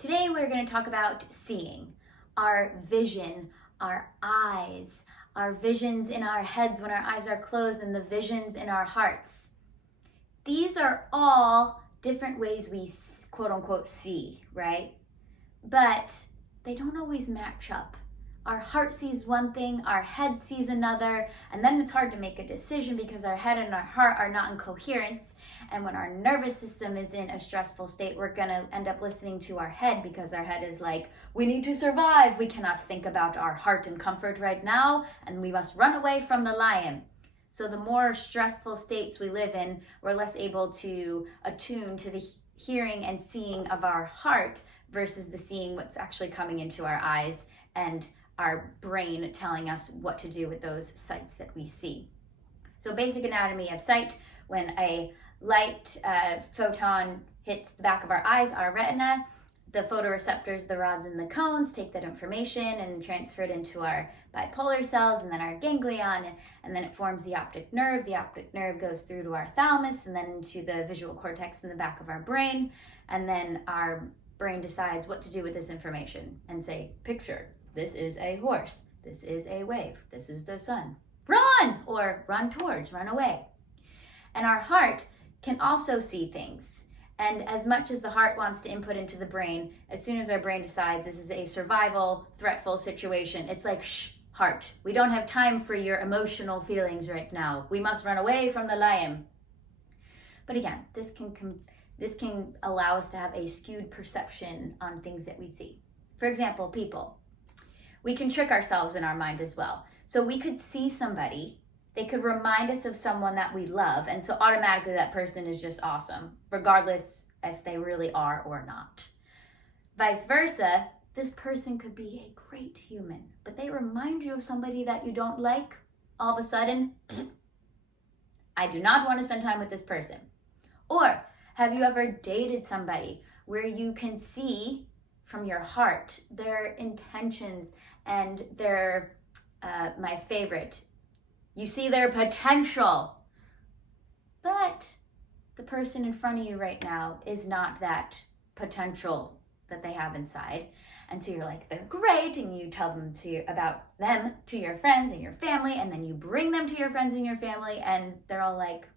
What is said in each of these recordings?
Today we're going to talk about seeing, our vision, our eyes, our visions in our heads when our eyes are closed, and the visions in our hearts. These are all different ways we quote unquote see, right? But they don't always match up. Our heart sees one thing, our head sees another, and then it's hard to make a decision because our head and our heart are not in coherence. And when our nervous system is in a stressful state, we're gonna end up listening to our head because our head is like, we need to survive. We cannot think about our heart and comfort right now, and we must run away from the lion. So the more stressful states we live in, we're less able to attune to the hearing and seeing of our heart versus the seeing what's actually coming into our eyes and our brain telling us what to do with those sights that we see. So basic anatomy of sight: when a light photon hits the back of our eyes, our retina, the photoreceptors, the rods and the cones, take that information and transfer it into our bipolar cells and then our ganglion, and then it forms the optic nerve. The optic nerve goes through to our thalamus and then into the visual cortex in the back of our brain, and then our brain decides what to do with this information and say, picture, this is a horse, this is a wave, this is the sun, run, or run towards, run away. And our heart can also see things. And as much as the heart wants to input into the brain, as soon as our brain decides this is a survival, threatful situation, it's like, shh, heart, we don't have time for your emotional feelings right now. We must run away from the lion. But again, this can allow us to have a skewed perception on things that we see. For example, people. We can trick ourselves in our mind as well. So we could see somebody, they could remind us of someone that we love, and so automatically that person is just awesome, regardless if they really are or not. Vice versa, this person could be a great human, but they remind you of somebody that you don't like. All of a sudden, I do not want to spend time with this person. Or have you ever dated somebody where you can see from your heart their intentions and their, my favorite, you see their potential, but the person in front of you right now is not that potential that they have inside. And so you're like, they're great, and you tell them about them to your friends and your family, and then you bring them to your friends and your family, and they're all like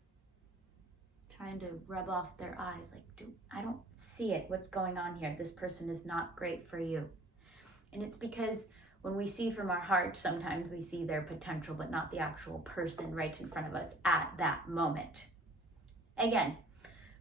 trying to rub off their eyes, like, I don't see it. What's going on here? This person is not great for you. And it's because when we see from our heart, sometimes we see their potential, but not the actual person right in front of us at that moment. Again,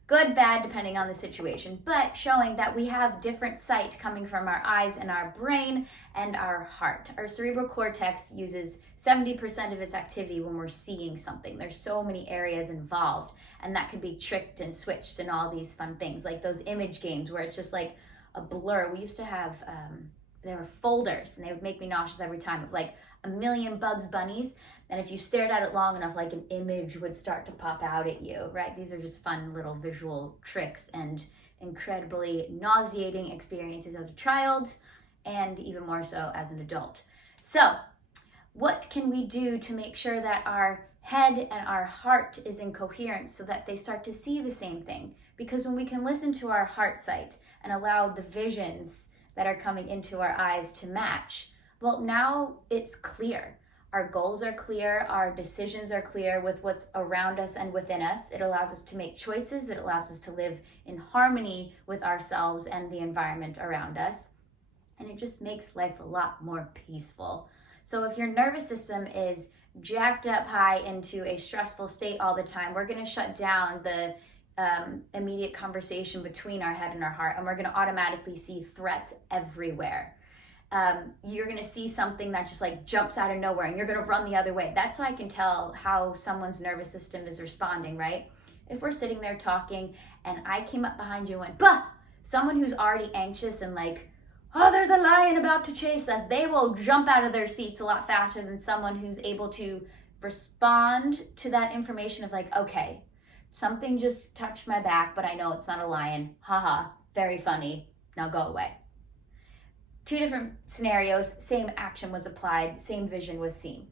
good, bad, depending on the situation, but showing that we have different sight coming from our eyes and our brain and our heart. Our cerebral cortex uses 70% of its activity when we're seeing something. There's so many areas involved, and that could be tricked and switched and all these fun things, like those image games where it's just like a blur. We used to have, there were folders, and they would make me nauseous every time, of like a million Bugs Bunnies, and if you stared at it long enough, like an image would start to pop out at you, right? These are just fun little visual tricks and incredibly nauseating experiences as a child, and even more so as an adult. So what can we do to make sure that our head and our heart is in coherence so that they start to see the same thing? Because when we can listen to our heart sight and allow the visions that are coming into our eyes to match, well, now it's clear. Our goals are clear, our decisions are clear with what's around us and within us. It allows us to make choices, it allows us to live in harmony with ourselves and the environment around us. And it just makes life a lot more peaceful. So if your nervous system is jacked up high into a stressful state all the time, we're gonna shut down the immediate conversation between our head and our heart, and we're gonna automatically see threats everywhere. You're gonna see something that just like jumps out of nowhere and you're gonna run the other way. That's how I can tell how someone's nervous system is responding, right? If we're sitting there talking and I came up behind you and went, bah! Someone who's already anxious and like, oh, there's a lion about to chase us, they will jump out of their seats a lot faster than someone who's able to respond to that information of like, okay, something just touched my back, but I know it's not a lion. Haha, very funny. Now go away. Two different scenarios, same action was applied, same vision was seen.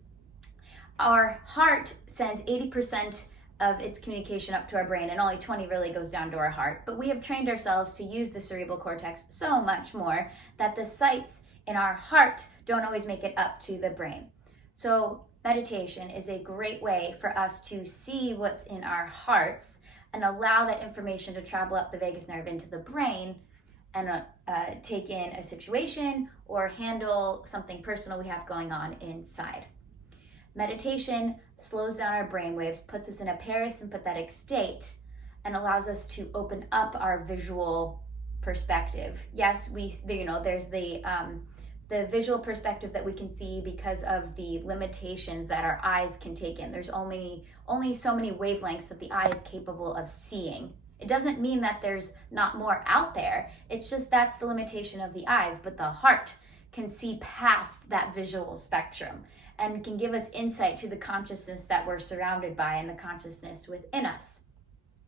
Our heart sends 80% of its communication up to our brain, and only 20 really goes down to our heart. But we have trained ourselves to use the cerebral cortex so much more that the sites in our heart don't always make it up to the brain. So meditation is a great way for us to see what's in our hearts and allow that information to travel up the vagus nerve into the brain and take in a situation or handle something personal we have going on inside. Meditation slows down our brain waves, puts us in a parasympathetic state, and allows us to open up our visual perspective. Yes, there's the visual perspective that we can see because of the limitations that our eyes can take in. There's only so many wavelengths that the eye is capable of seeing. It doesn't mean that there's not more out there. It's just that's the limitation of the eyes, but the heart can see past that visual spectrum and can give us insight to the consciousness that we're surrounded by and the consciousness within us.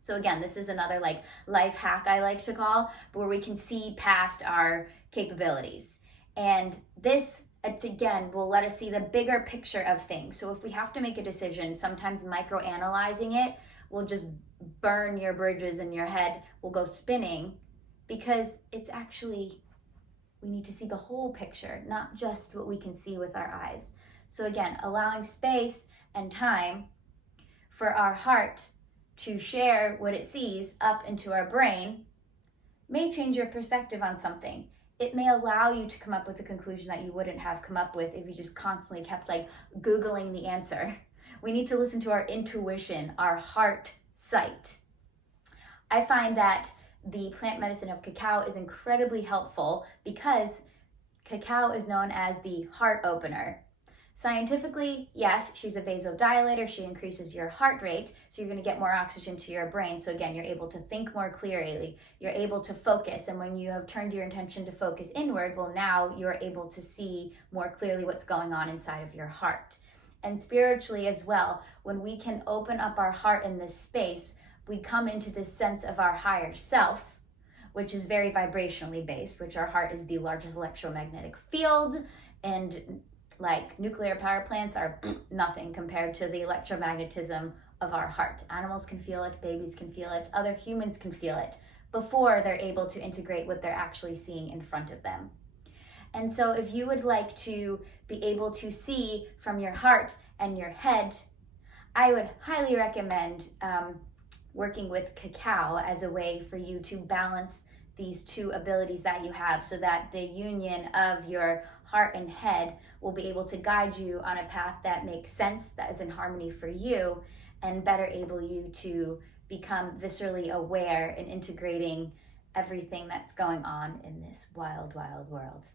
So again, this is another life hack I like to call, where we can see past our capabilities. And this, again, will let us see the bigger picture of things. So if we have to make a decision, sometimes microanalyzing it will just burn your bridges in your head, will go spinning, because it's actually, we need to see the whole picture, not just what we can see with our eyes. So again, allowing space and time for our heart to share what it sees up into our brain may change your perspective on something. It may allow you to come up with a conclusion that you wouldn't have come up with if you just constantly kept Googling the answer. We need to listen to our intuition, our heart sight. I find that the plant medicine of cacao is incredibly helpful because cacao is known as the heart opener. Scientifically, yes, she's a vasodilator. She increases your heart rate, so you're going to get more oxygen to your brain. So again, you're able to think more clearly. You're able to focus. And when you have turned your intention to focus inward, well, now you're able to see more clearly what's going on inside of your heart. And spiritually as well, when we can open up our heart in this space, we come into this sense of our higher self, which is very vibrationally based, which our heart is the largest electromagnetic field, and nuclear power plants are nothing compared to the electromagnetism of our heart. Animals can feel it, babies can feel it, other humans can feel it before they're able to integrate what they're actually seeing in front of them. And so if you would like to be able to see from your heart and your head, I would highly recommend working with cacao as a way for you to balance these two abilities that you have, so that the union of your heart and head will be able to guide you on a path that makes sense, that is in harmony for you, and better able you to become viscerally aware and integrating everything that's going on in this wild, wild world.